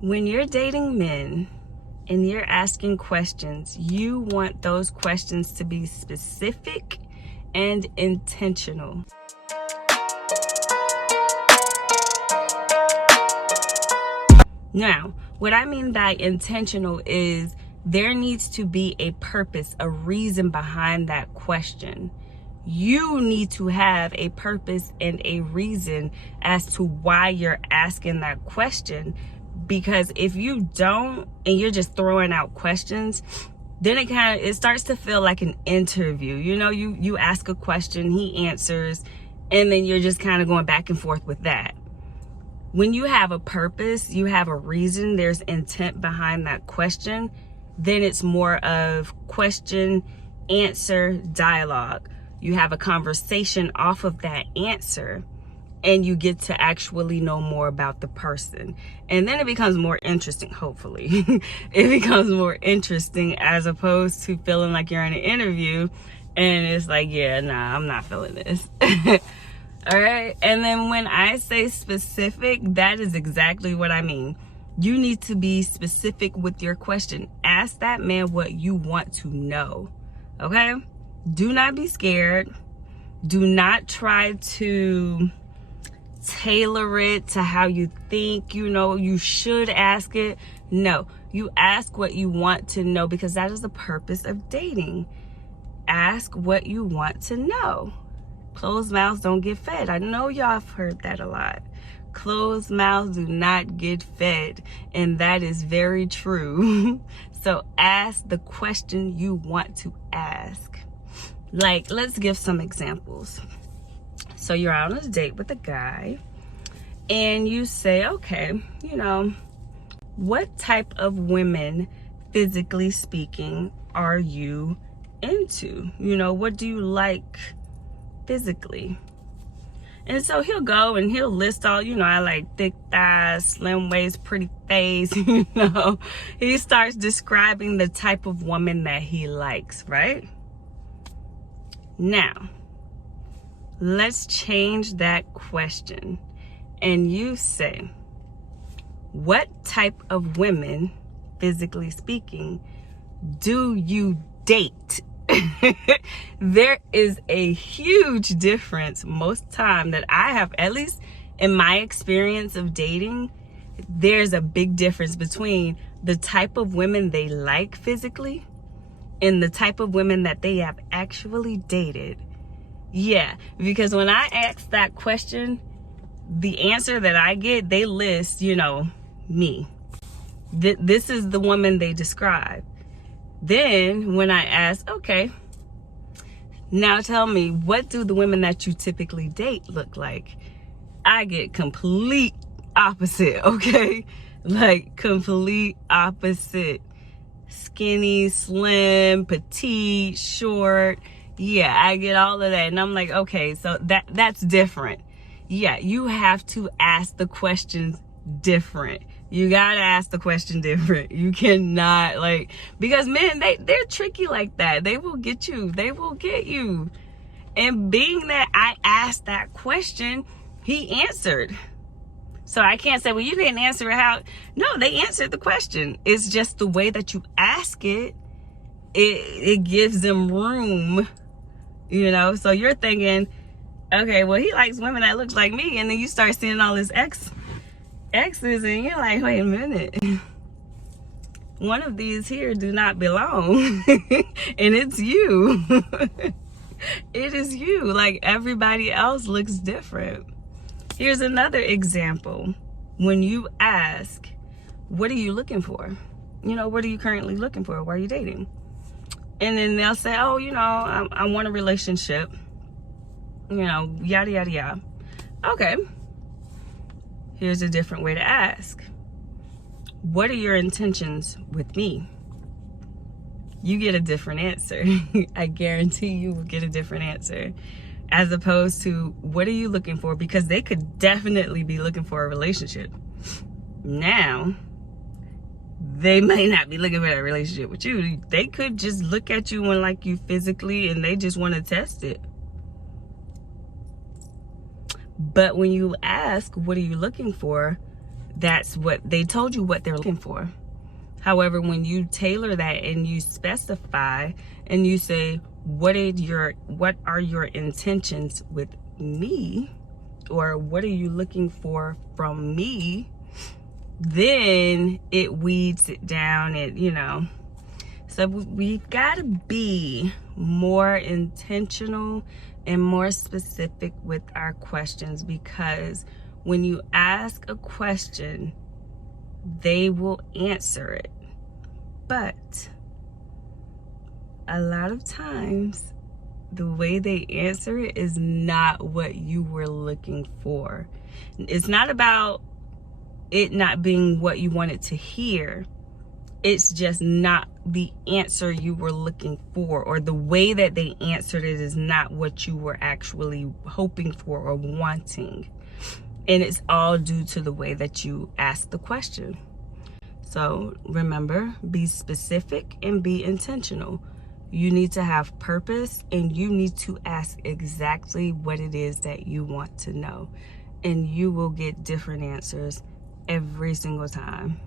When you're dating men and you're asking questions, you want those questions to be specific and intentional. Now, what I mean by intentional is there needs to be a purpose, a reason behind that question. You need to have a purpose and a reason as to why you're asking that question. Because if you don't, and you're just throwing out questions, then it starts to feel like an interview. You know, you ask a question, he answers, and then you're just kind of going back and forth with that. When you have a purpose, you have a reason, there's intent behind that question, then it's more of question, answer, dialogue. You have a conversation off of that answer, and you get to actually know more about the person. And then it becomes more interesting, hopefully. It becomes more interesting as opposed to feeling like you're in an interview and it's like, yeah, nah, I'm not feeling this. All right. And then when I say specific, that is exactly what I mean. You need to be specific with your question. Ask that man what you want to know. Okay? Do not be scared. Do not try to tailor it to how you think, you should ask it. No, you ask what you want to know, because that is the purpose of dating. Ask what you want to know. Closed mouths don't get fed. I know y'all have heard that a lot. Closed mouths do not get fed, and that is very true. So ask the question you want to ask. Like, let's give some examples. So you're out on a date with a guy and you say, okay, what type of women, physically speaking, are you into? What do you like physically? And so he'll go and he'll list all, I like thick thighs, slim waist, pretty face, He starts describing the type of woman that he likes, right? Now, let's change that question. And you say, what type of women, physically speaking, do you date? There is a huge difference most time that I have, at least in my experience of dating, there's a big difference between the type of women they like physically and the type of women that they have actually dated. Yeah, because when I ask that question, the answer that I get, they list, me. This is the woman they describe. Then when I ask, okay, now tell me, what do the women that you typically date look like? I get complete opposite, okay? Like complete opposite. Skinny, slim, petite, short. Yeah, I get all of that. And I'm like, okay, so that's different. Yeah, you have to ask the questions different. You gotta ask the question different. You cannot, because men, they're tricky like that. They will get you. They will get you. And being that I asked that question, he answered. So I can't say, well, you didn't answer it how. No, they answered the question. It's just the way that you ask it, it gives them room, So you're thinking, okay, well, he likes women that looks like me. And then you start seeing all his exes, and you're like, wait a minute. One of these here do not belong. And it's you. It is you. Like, everybody else looks different. Here's another example. When you ask, what are you looking for? What are you currently looking for? Why are you dating? And then they'll say, oh, I want a relationship. Yada, yada, yada. Okay. Here's a different way to ask. What are your intentions with me? You get a different answer. I guarantee you will get a different answer. As opposed to, what are you looking for? Because they could definitely be looking for a relationship. Now, they may not be looking for a relationship with you. They could just look at you and like you physically, and they just want to test it. But when you ask, what are you looking for? that's what they told you what they're looking for. However, when you tailor that and you specify and you say, what are your intentions with me, or what are you looking for from me, then it weeds it down. So we've got to be more intentional and more specific with our questions, because when you ask a question, they will answer it. But a lot of times, the way they answer it is not what you were looking for. It's not about it not being what you wanted to hear. It's just not the answer you were looking for, or the way that they answered it is not what you were actually hoping for or wanting. And it's all due to the way that you asked the question. So remember, be specific and be intentional. You need to have purpose, and you need to ask exactly what it is that you want to know. And you will get different answers every single time.